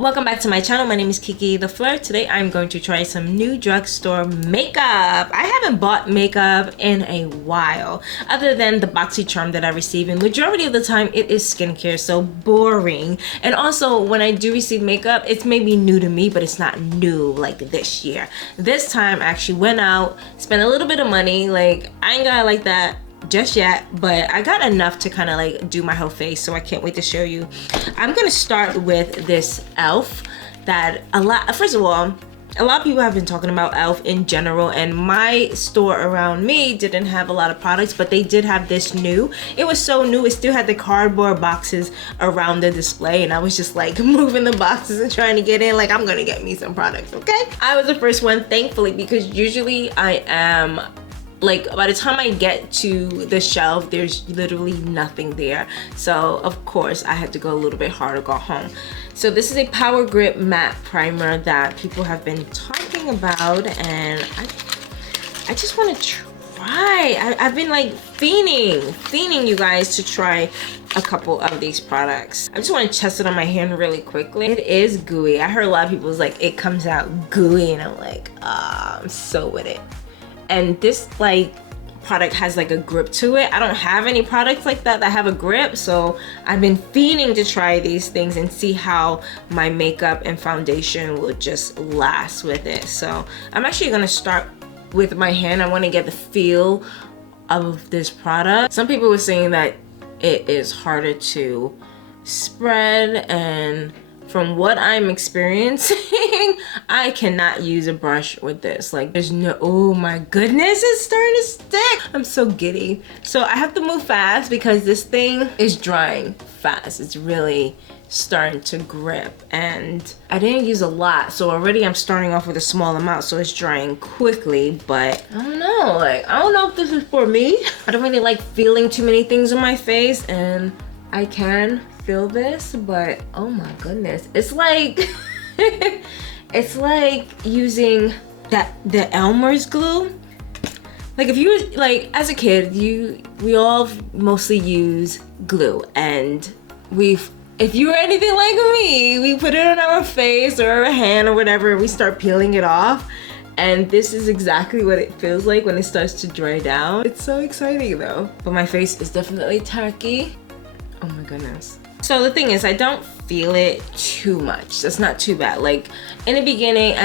Welcome back to my channel. My name is Kiki LaFleur. Today I'm going to try some new drugstore makeup. I haven't bought makeup in a while, other than the 𝗙𝗙𝗟𝗏 that I receive, and majority of the time it is skincare, so boring. And also when I do receive makeup, it's maybe new to me, but it's not new like this year. This time I actually went out, spent a little bit of money. Like, I ain't got like that just yet, but I got enough to kind of like do my whole face, so I can't wait to show you. I'm gonna start with this 𝗏 that first of all, a lot of people have been talking about 𝗏 in general, and my store around me didn't have a lot of products, but they did have this new. It was so new, it still had the cardboard boxes around the display, and I was just like moving the boxes and trying to get in, like I'm gonna get me some products, okay? I was the first one, thankfully, because usually I am like, by the time I get to the shelf, there's literally nothing there. So of course I had to go a little bit harder, go home. So this is a Power Grip Matte Primer that people have been talking about, and I just want to try. I've been like fiending you guys to try a couple of these products. I just want to test it on my hand really quickly. It is gooey. I heard a lot of people was like, it comes out gooey, and I'm like, I'm so with it. And this like product has like a grip to it. I don't have any products like that have a grip, so I've been fiending to try these things and see how my makeup and foundation will just last with it. So I'm actually gonna start with my hand. I want to get the feel of this product. Some people were saying that it is harder to spread, and from what I'm experiencing, I cannot use a brush with this. Like, there's no, oh my goodness, it's starting to stick. I'm so giddy. So I have to move fast because this thing is drying fast. It's really starting to grip, and I didn't use a lot, so already I'm starting off with a small amount, so it's drying quickly. But I don't know, like, I don't know if this is for me. I don't really like feeling too many things on my face, and I can feel this, but oh my goodness, it's like it's like using the Elmer's glue. Like, if you like, as a kid, we all mostly use glue, and if you were anything like me, we put it on our face or our hand or whatever, we start peeling it off, and this is exactly what it feels like when it starts to dry down. It's so exciting though, but my face is definitely tacky. Oh my goodness. So the thing is, I don't feel it too much. That's not too bad. Like, in the beginning,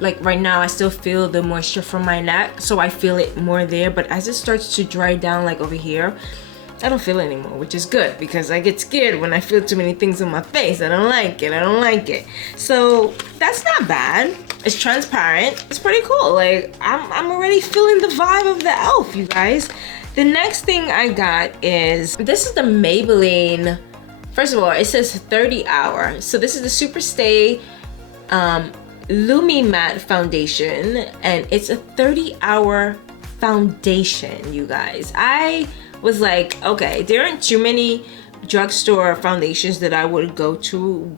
like right now, I still feel the moisture from my neck, so I feel it more there. But as it starts to dry down, like over here, I don't feel it anymore, which is good, because I get scared when I feel too many things on my face. I don't like it. I don't like it. So that's not bad. It's transparent. It's pretty cool. Like, I'm already feeling the vibe of the 𝗏, you guys. The next thing I got is, this is the Maybelline. First of all, it says 30 hour. So this is the Super Stay Lumi Matte Foundation, and it's a 30-hour foundation, you guys. I was like, okay, there aren't too many drugstore foundations that I would go to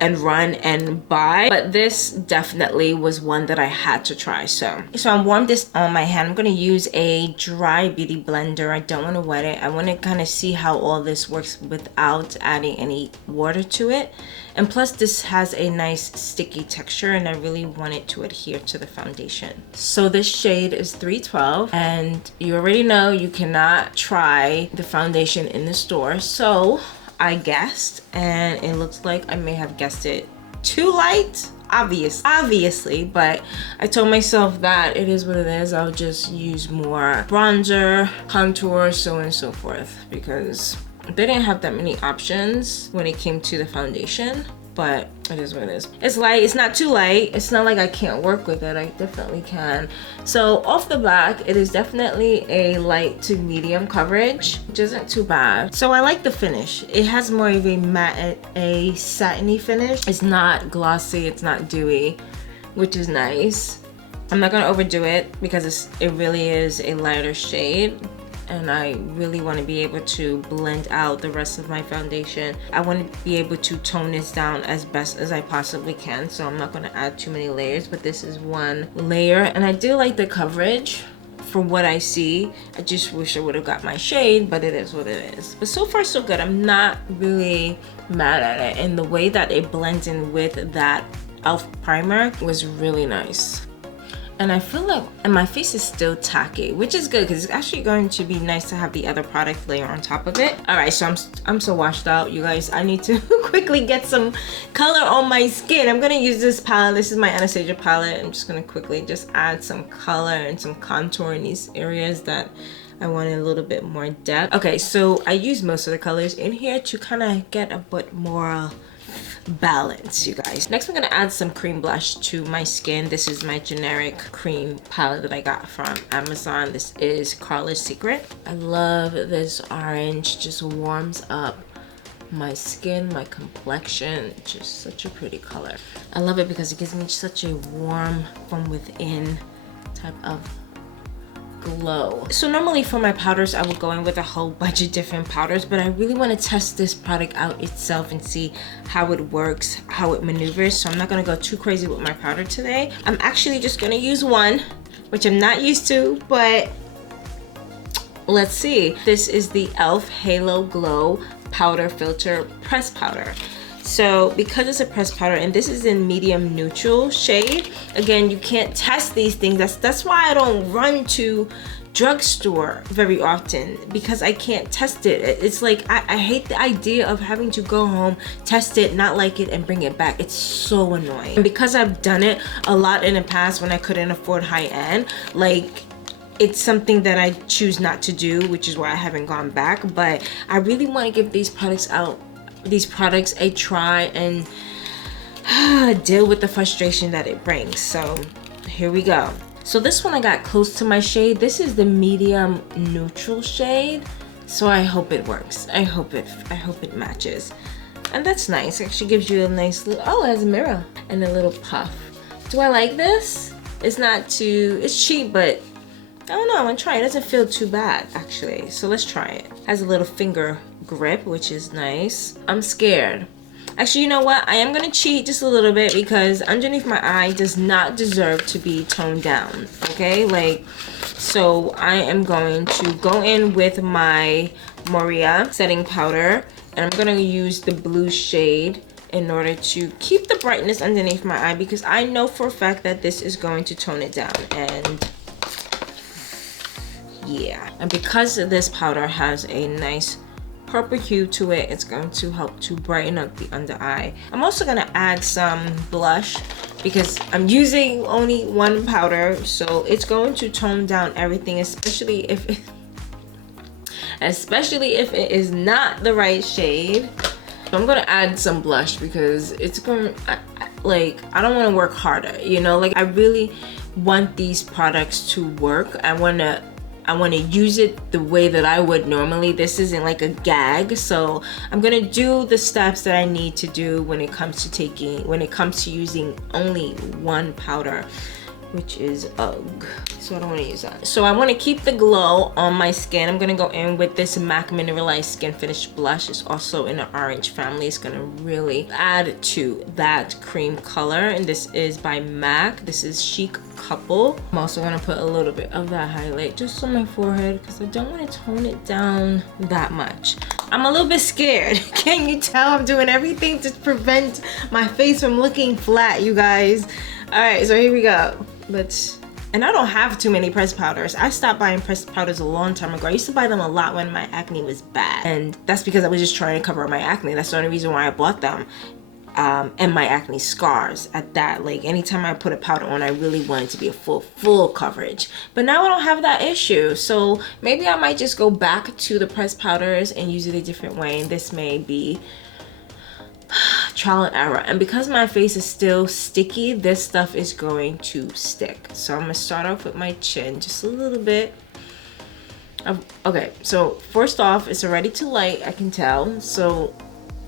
and run and buy, but this definitely was one that I had to try. So I warmed this on my hand. I'm gonna use a dry beauty blender. I don't want to wet it. I want to kind of see how all this works without adding any water to it, and plus this has a nice sticky texture, and I really want it to adhere to the foundation. So this shade is 312, and you already know you cannot try the foundation in the store, so I guessed, and it looks like I may have guessed it too light, obviously, but I told myself that it is what it is. I'll just use more bronzer, contour, so on and so forth, because they didn't have that many options when it came to the foundation. But it is what it is. It's light, it's not too light. It's not like I can't work with it, I definitely can. So off the back, it is definitely a light to medium coverage, which isn't too bad. So I like the finish. It has more of a matte, a satiny finish. It's not glossy, it's not dewy, which is nice. I'm not gonna overdo it because it really is a lighter shade, and I really want to be able to blend out the rest of my foundation. I want to be able to tone this down as best as I possibly can, so I'm not going to add too many layers, but this is one layer, and I do like the coverage from what I see. I just wish I would have got my shade, but it is what it is. But so far so good. I'm not really mad at it, and the way that it blends in with that e.l.f. primer was really nice. And I feel like, and my face is still tacky, which is good because it's actually going to be nice to have the other product layer on top of it. All right, so I'm so washed out, you guys. I need to quickly get some color on my skin. I'm gonna use this palette. This is my Anastasia palette. I'm just gonna quickly just add some color and some contour in these areas that I wanted a little bit more depth. Okay, so I use most of the colors in here to kind of get a bit more balance, you guys. Next, I'm gonna add some cream blush to my skin. This is my generic cream palette that I got from Amazon. This is 𝗙𝗪𝗟 Secret. I love this orange, just warms up my skin, my complexion. Just such a pretty color. I love it because it gives me such a warm from within type of glow. So normally for my powders, I would go in with a whole bunch of different powders, but I really want to test this product out itself and see how it works, how it maneuvers. So I'm not going to go too crazy with my powder today. I'm actually just going to use one, which I'm not used to, but let's see. This is the e.l.f. Halo Glow Powder Filter Press Powder. So because it's a pressed powder, and this is in medium neutral shade, again, you can't test these things. That's why I don't run to drugstore very often, because I can't test it. It's like I hate the idea of having to go home, test it, not like it, and bring it back. It's so annoying. And because I've done it a lot in the past when I couldn't afford high-end, like, it's something that I choose not to do, which is why I haven't gone back. But I really want to give these products a try and deal with the frustration that it brings. So here we go. So this one I got close to my shade. This is the medium neutral shade, so I hope it works. I hope it matches, and that's nice. It actually gives you a nice little, oh, it has a mirror and a little puff. Do I like this? It's not too, it's cheap, but I don't know, I'm gonna try it. It doesn't feel too bad actually, so let's try it. Has a little finger grip, which is nice. I'm scared. Actually, you know what? I am gonna cheat just a little bit because underneath my eye does not deserve to be toned down, okay? Like, so I am going to go in with my 𝗙𝗡𝗅 setting powder, and I'm gonna use the blue shade in order to keep the brightness underneath my eye, because I know for a fact that this is going to tone it down. And yeah, and because this powder has a nice purple hue to it, it's going to help to brighten up the under eye. I'm also going to add some blush because I'm using only one powder, so it's going to tone down everything, especially if it is not the right shade. So I'm going to add some blush because it's going to, I don't want to work harder, you know? Like, I really want these products to work. I want to use it the way that I would normally. This isn't like a gag, so I'm gonna do the steps that I need to do when it comes to using only one powder, which is UGG. So I don't want to use that. So I want to keep the glow on my skin. I'm gonna go in with this MAC Mineralized Skin Finish blush. It's also in the orange family. It's gonna really add to that cream color, and this is by MAC. This is Chic Couple. I'm also gonna put a little bit of that highlight just on my forehead because I don't want to tone it down that much. I'm a little bit scared. Can you tell? I'm doing everything to prevent my face from looking flat, you guys. All right, so here we go. And I don't have too many pressed powders. I stopped buying pressed powders a long time ago. I used to buy them a lot when my acne was bad, and that's because I was just trying to cover up my acne. That's the only reason why I bought them. And my acne scars at that. Like, anytime I put a powder on, I really wanted to be a full coverage. But now I don't have that issue, so maybe I might just go back to the pressed powders and use it a different way. And this may be trial and error. And because my face is still sticky, this stuff is going to stick. So I'm gonna start off with my chin just a little bit. Okay, so first off, it's already too light, I can tell. So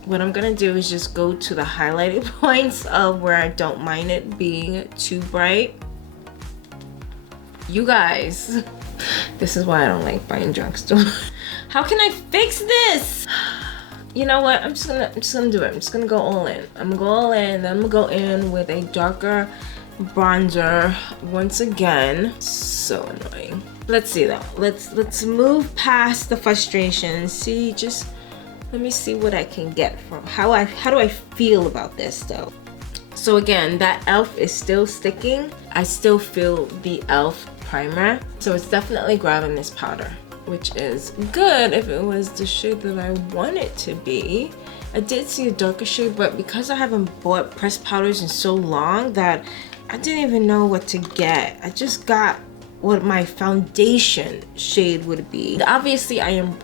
what I'm gonna do is just go to the highlighted points of where I don't mind it being too bright. You guys, this is why I don't like buying drugstore. How can I fix this? You know what? I'm just gonna do it. I'm just gonna go all in. I'm gonna go all in, then I'm gonna go in with a darker bronzer once again. So annoying. Let's see though. Let's move past the frustration. See, just let me see what I can get from how do I feel about this though. So again, that e.l.f. is still sticking. I still feel the e.l.f. primer. So it's definitely grabbing this powder, which is good if it was the shade that I want it to be. I did see a darker shade, but because I haven't bought pressed powders in so long that I didn't even know what to get. I just got what my foundation shade would be. Obviously, I am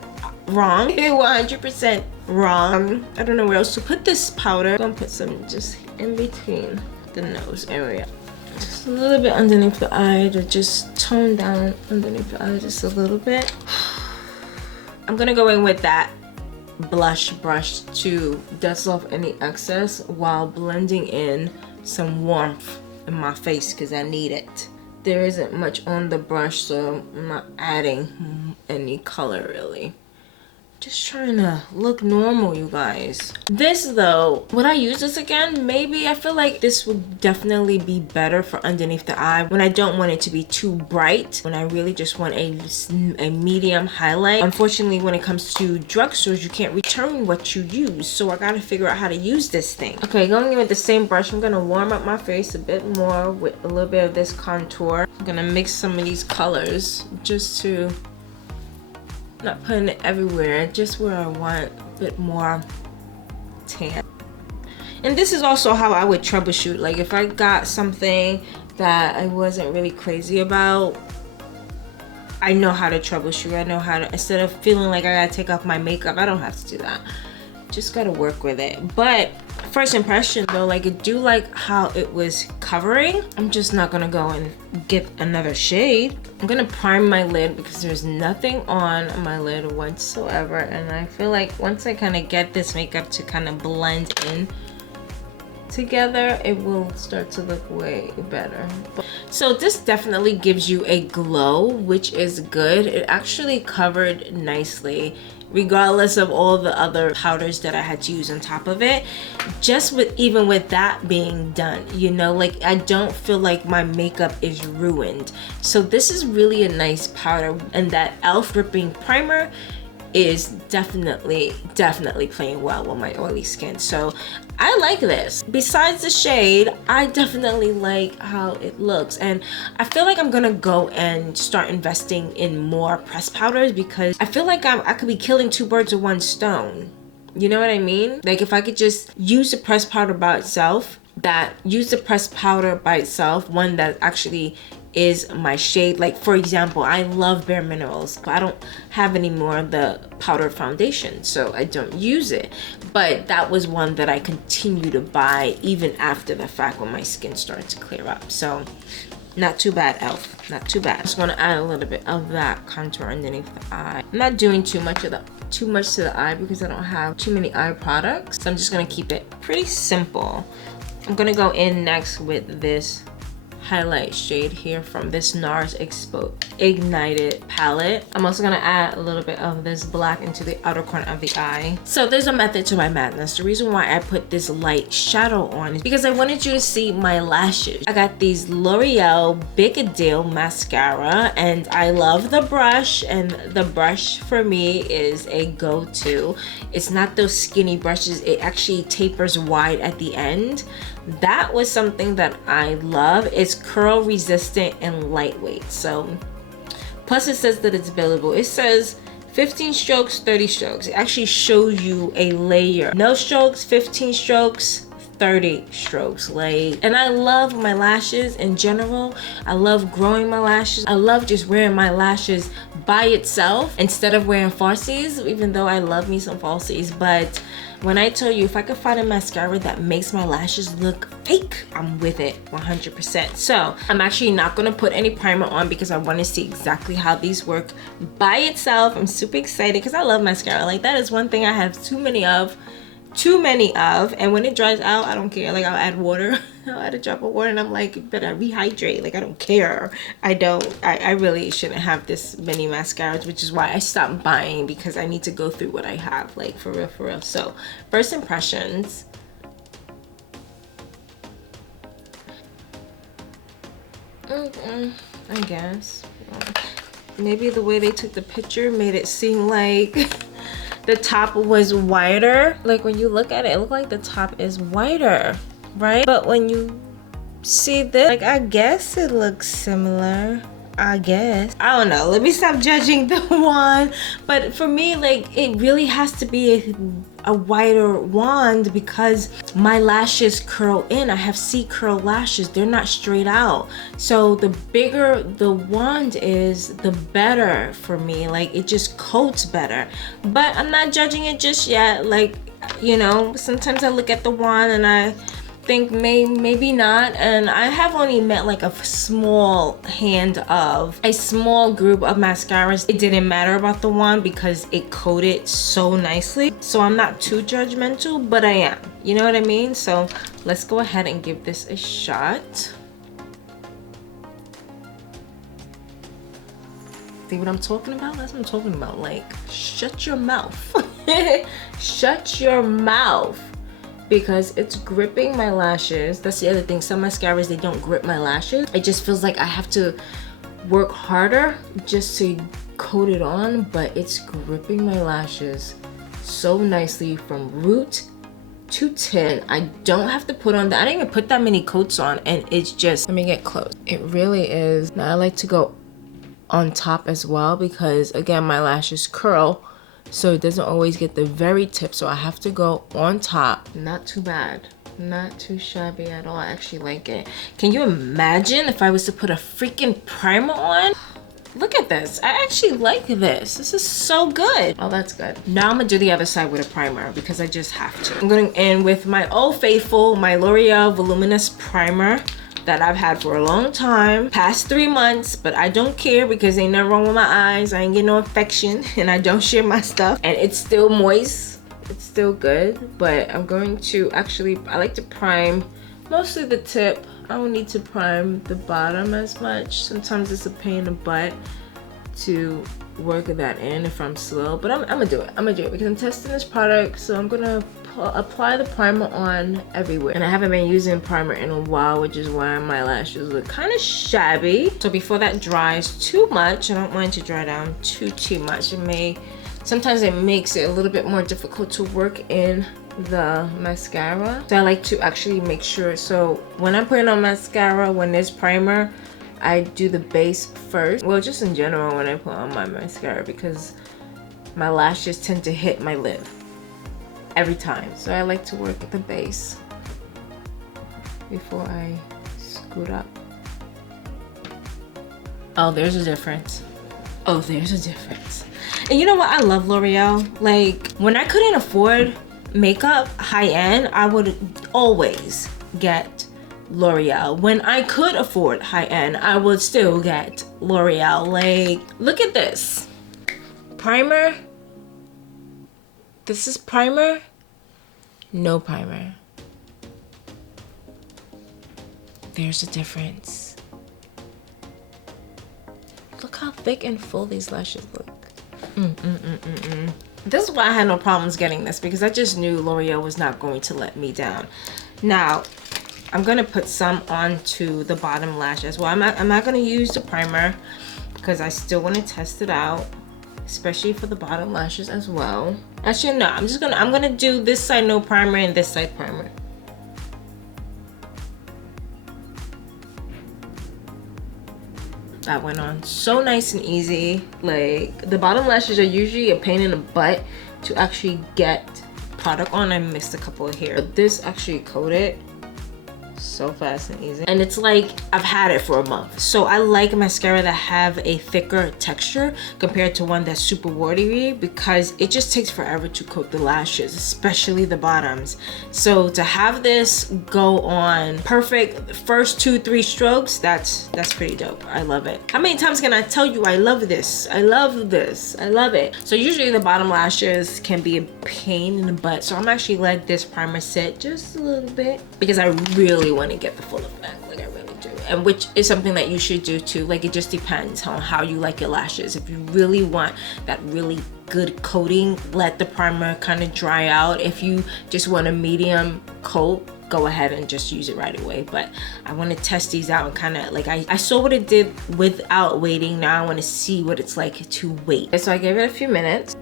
wrong. 100% wrong. I don't know where else to put this powder. I'm gonna put some just in between the nose area. Just a little bit underneath the eye to just tone down underneath the eye just a little bit. I'm gonna go in with that blush brush to dust off any excess while blending in some warmth in my face because I need it. There isn't much on the brush, so I'm not adding any color really. Just trying to look normal, you guys. This though, would I use this again? Maybe. I feel like this would definitely be better for underneath the eye when I don't want it to be too bright, when I really just want a medium highlight. Unfortunately, when it comes to drugstores, you can't return what you use, so I gotta figure out how to use this thing. Okay, going in with the same brush, I'm gonna warm up my face a bit more with a little bit of this contour. I'm gonna mix some of these colors just to not putting it everywhere, just where I want a bit more tan. And this is also how I would troubleshoot. Like if I got something that I wasn't really crazy about, I know how to troubleshoot. I know how to, instead of feeling like I gotta take off my makeup, I don't have to do that. Just gotta work with it. But first impression though, like I do like how it was covering. I'm just not gonna go and get another shade. I'm gonna prime my lid because there's nothing on my lid whatsoever, and I feel like once I kind of get this makeup to kind of blend in together, it will start to look way better. So this definitely gives you a glow, which is good. It actually covered nicely regardless of all the other powders that I had to use on top of it. Just with even with that being done, you know, like I don't feel like my makeup is ruined. So this is really a nice powder, and that e.l.f. dripping primer is definitely playing well with my oily skin. So I like this. Besides the shade, I definitely like how it looks, and I feel like I'm gonna go and start investing in more pressed powders because I feel like I could be killing two birds with one stone. You know what I mean? Like if I could just use the pressed powder by itself, one that actually is my shade. Like for example, I love Bare Minerals, but I don't have any more of the powder foundation, so I don't use it. But that was one that I continue to buy even after the fact when my skin started to clear up. So not too bad, e.l.f. Not too bad. Just gonna add a little bit of that contour underneath the eye. I'm not doing too much to the eye because I don't have too many eye products, so I'm just gonna keep it pretty simple. I'm gonna go in next with this highlight shade here from this NARS Ignited palette. I'm also gonna add a little bit of this black into the outer corner of the eye. So there's a method to my madness. The reason why I put this light shadow on is because I wanted you to see my lashes. I got these L'Oreal Big Deal mascara, and I love the brush, and the brush for me is a go-to. It's not those skinny brushes. It actually tapers wide at the end. That was something that I love. It's curl resistant and lightweight. So plus it says that it's available. It says 15 strokes, 30 strokes. It actually shows you a layer. No strokes, 15 strokes, 30 strokes laid. And I love my lashes in general. I love growing my lashes. I love just wearing my lashes by itself instead of wearing falsies, even though I love me some falsies. But when I tell you, if I could find a mascara that makes my lashes look fake, I'm with it 100%. So I'm actually not gonna put any primer on because I wanna see exactly how these work by itself. I'm super excited because I love mascara. Like that is one thing I have too many of, and when it dries out, I don't care. Like I'll add water, I'll add a drop of water, and I'm like, better rehydrate. Like I don't care. I really shouldn't have this many mascaras, which is why I stopped buying, because I need to go through what I have, like for real. So first impressions. I guess maybe the way they took the picture made it seem like the top was wider. Like when you look at it, it looked like the top is wider, right? But when you see this, like, I guess it looks similar. I guess. I don't know. Let me stop judging the wand. But for me, like, it really has to be a wider wand because my lashes curl in. I have C-curl lashes. They're not straight out. So the bigger the wand is, the better for me. Like, it just coats better. But I'm not judging it just yet. Like, you know, sometimes I look at the wand and I think maybe not, and I have only met like a small group of mascaras. It didn't matter about the wand because it coated so nicely, so I'm not too judgmental, but I am, you know what I mean? So let's go ahead and give this a shot. See what I'm talking about? That's what I'm talking about. Like, shut your mouth. Shut your mouth. Because it's gripping my lashes. That's the other thing. Some mascaras, they don't grip my lashes. It just feels like I have to work harder just to coat it on, but it's gripping my lashes so nicely from root to tip. I don't have to put on that. I didn't even put that many coats on, and it's just, let me get close. It really is. Now I like to go on top as well because, again, my lashes curl, so it doesn't always get the very tip, so I have to go on top. Not too bad, not too shabby at all. I actually like it. Can you imagine if I was to put a freaking primer on? Look at this. I actually like this. This is so good. Oh, that's good. Now I'm gonna do the other side with a primer because I just have to. I'm going in with my Old Faithful, my L'Oreal Voluminous Primer that I've had for a long time, past 3 months, but I don't care because ain't nothing wrong with my eyes. I ain't get no infection and I don't share my stuff, and it's still moist. It's still good, but I'm going to actually, I like to prime mostly the tip. I don't need to prime the bottom as much. Sometimes it's a pain in the butt to work that in if I'm slow, but I'm gonna do it. I'm gonna do it because I'm testing this product, so I'm gonna apply the primer on everywhere. And I haven't been using primer in a while, which is why my lashes look kind of shabby. So before that dries too much, I don't want it to dry down too much. Sometimes it makes it a little bit more difficult to work in the mascara. So I like to actually make sure, so when I'm putting on mascara, when there's primer, I do the base first. Well, just in general when I put on my mascara, because my lashes tend to hit my lid every time. So I like to work at the base before I scoot up. Oh, there's a difference. Oh, there's a difference. And you know what? I love L'Oreal. Like, when I couldn't afford makeup high-end, I would always get L'Oreal. When I could afford high-end, I would still get L'Oreal. Like, look at this. Primer. This is primer. No primer. There's a difference. Look how thick and full these lashes look. This is why I had no problems getting this, because I just knew L'Oreal was not going to let me down. Now, I'm gonna put some onto the bottom lash as well. I'm not gonna use the primer because I still want to test it out, especially for the bottom lashes as well. Actually, no, I'm gonna do this side no primer and this side primer. That went on so nice and easy. Like, the bottom lashes are usually a pain in the butt to actually get product on. I missed a couple of here, but this actually coated so fast and easy, and it's like I've had it for a month. So I like mascara that have a thicker texture compared to one that's super watery, because it just takes forever to coat the lashes, especially the bottoms. So to have this go on perfect first 2-3 strokes, that's pretty dope. I love it. How many times can I tell you I love this? I love this. I love it. So usually the bottom lashes can be a pain in the butt, so I'm actually let this primer sit just a little bit because I really want to get the full effect, like I really do, and which is something that you should do too. Like, it just depends on how you like your lashes. If you really want that really good coating, let the primer kind of dry out. If you just want a medium coat, go ahead and just use it right away. But I want to test these out and kind of like, I saw what it did without waiting. Now I want to see what it's like to wait. So I gave it a few minutes.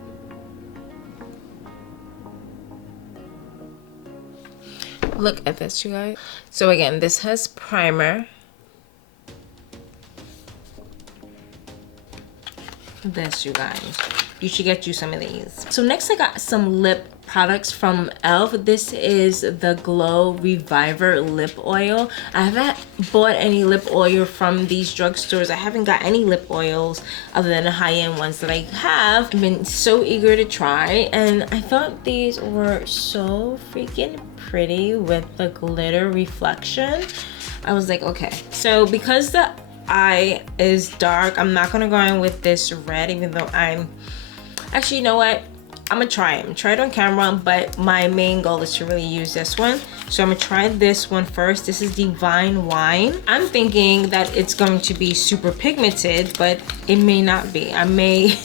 Look at this, you guys. So again, this has primer. This, you guys, you should get you some of these. So next I got some lip products from 𝗷𝗄. This is the Glow Reviver lip oil. I haven't bought any lip oil from these drugstores. I haven't got any lip oils other than the high-end ones that I have. I've been so eager to try, and I thought these were so freaking pretty with the glitter reflection. I was like, okay. So because the eye is dark, I'm not gonna go in with this red, even though I'm actually, you know what, I'm gonna try it. I'm gonna try it on camera, but my main goal is to really use this one. So I'm gonna try this one first. This is Divine Wine. I'm thinking that it's going to be super pigmented, but it may not be. I may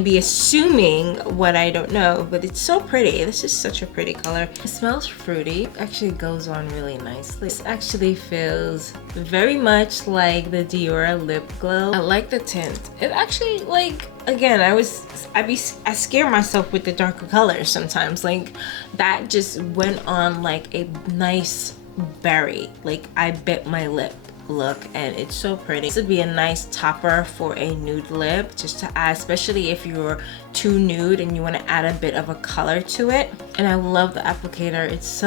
be assuming what I don't know, but it's so pretty. This is such a pretty color. It smells fruity. It actually goes on really nicely. This actually feels very much like the Dior lip glow. I like the tint. It actually, like, again, I scare myself with the darker colors sometimes. Like, that just went on like a nice berry. Like, I bit my lip look, and it's so pretty. This would be a nice topper for a nude lip, just to add, especially if you're too nude and you want to add a bit of a color to it. And I love the applicator. It's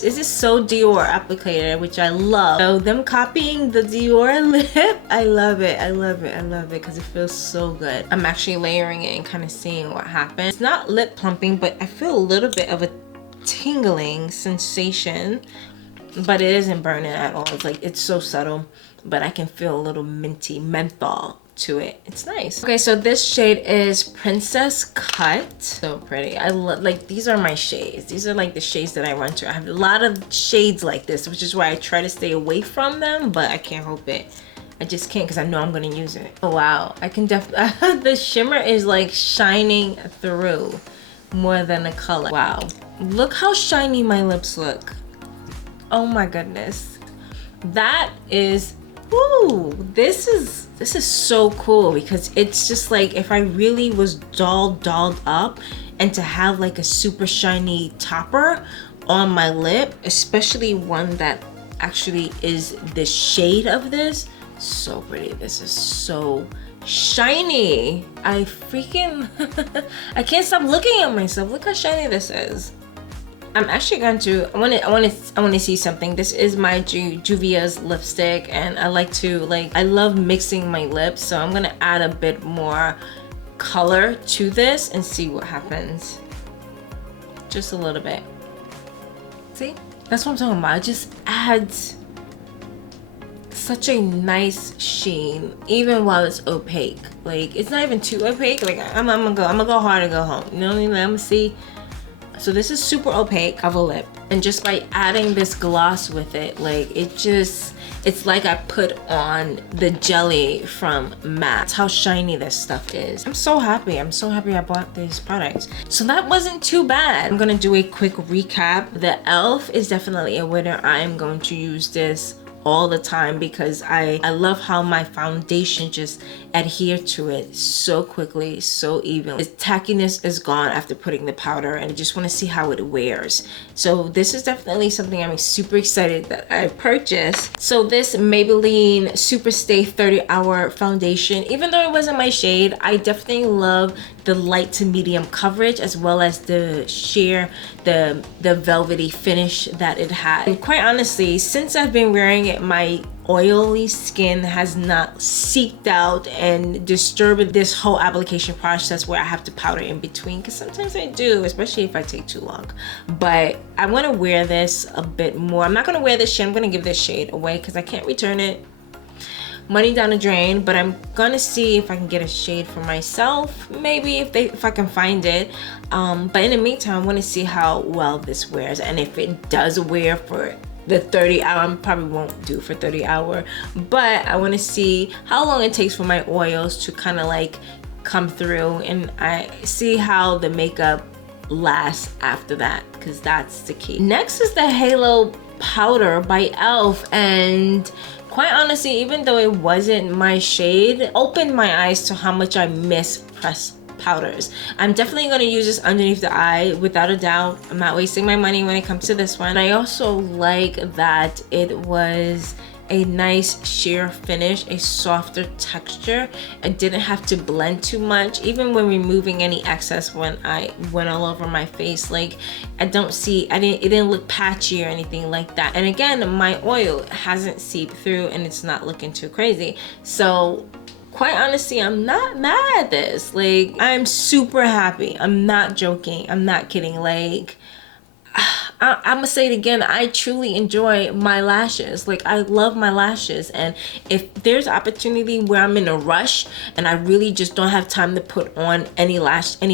just so Dior applicator, which I love. So them copying the Dior lip, I love it. I love it. I love it because it feels so good. I'm actually layering it and kind of seeing what happens. It's not lip plumping, but I feel a little bit of a tingling sensation, but it isn't burning at all. It's like, it's so subtle, but I can feel a little minty menthol to it. It's nice. Okay, so this shade is Princess Cut. So pretty. I love, like, these are my shades. These are like the shades that I run to. I have a lot of shades like this, which is why I try to stay away from them, but I can't help it. I just can't because I know I'm gonna use it. Oh wow, I can definitely, the shimmer is like shining through more than the color. Wow, look how shiny my lips look. Oh my goodness, that is, ooh, this is so cool, because it's just like, if I really was dolled up, and to have like a super shiny topper on my lip, especially one that actually is the shade of this, so pretty. This is so shiny. I freaking I can't stop looking at myself. Look how shiny this is. I'm actually going to, I want to see something. This is my Juvia's lipstick, and I love mixing my lips, so I'm gonna add a bit more color to this and see what happens. Just a little bit. See? That's what I'm talking about. It just adds such a nice sheen, even while it's opaque. Like, it's not even too opaque. Like, I'm gonna go hard and go home. You know what I mean? I'm gonna see. So this is super opaque of a lip, and just by adding this gloss with it, like, it's like I put on the jelly from 𝗪. That's how shiny this stuff is. I'm so happy. I'm so happy I bought these products. So that wasn't too bad. I'm gonna do a quick recap. The 𝗷𝗄 is definitely a winner. I am going to use this all the time because I love how my foundation just adhered to it so quickly, so evenly. The tackiness is gone after putting the powder, and I just want to see how it wears. So this is definitely something I'm super excited that I purchased. So this Maybelline Super Stay 30-Hour Foundation, even though it wasn't my shade, I definitely love the light to medium coverage, as well as the sheer, the velvety finish that it had. And quite honestly, since I've been wearing it, my oily skin has not seeped out and disturbed this whole application process where I have to powder in between, because sometimes I do, especially if I take too long. But I want to wear this a bit more. I'm not going to wear this shade. I'm going to give this shade away because I can't return it. Money down the drain, but I'm gonna see if I can get a shade for myself, maybe if I can find it. But in the meantime, I want to see how well this wears, and if it does wear for the 30-hour. I probably won't do for 30-hour, but I want to see how long it takes for my oils to kind of like come through, and I see how the makeup last after that, because that's the key. Next is the Halo powder by e.l.f. and quite honestly, even though it wasn't my shade, opened my eyes to how much I miss pressed powders. I'm definitely going to use this underneath the eye without a doubt. I'm not wasting my money when it comes to this one. I also like that it was a nice sheer finish, a softer texture. I didn't have to blend too much, even when removing any excess when I went all over my face. Like, it didn't look patchy or anything like that. And again, my oil hasn't seeped through and it's not looking too crazy. So quite honestly, I'm not mad at this. Like, I'm super happy. I'm not joking. I'm not kidding. Like, I'm gonna say it again, I truly enjoy my lashes. Like, I love my lashes, and if there's opportunity where I'm in a rush and I really just don't have time to put on any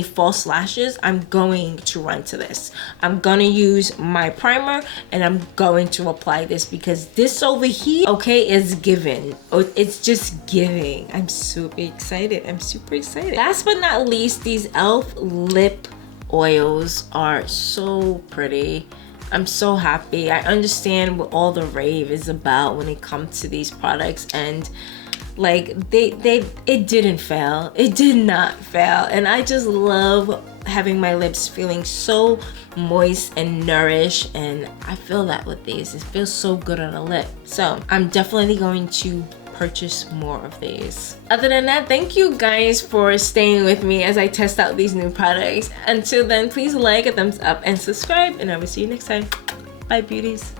false lashes, I'm going to run to this. I'm gonna use my primer and I'm going to apply this, because this over here, okay, is given. It's just giving. I'm super excited. I'm super excited. Last but not least, these e.l.f. lip oils are so pretty. I'm so happy. I understand what all the rave is about when it comes to these products, and like it didn't fail. It did not fail, and I just love having my lips feeling so moist and nourished, and I feel that with these. It feels so good on the lip. So I'm definitely going to purchase more of these. Other than that, thank you guys for staying with me as I test out these new products. Until then, please like, a thumbs up, and subscribe, and I will see you next time. Bye, beauties.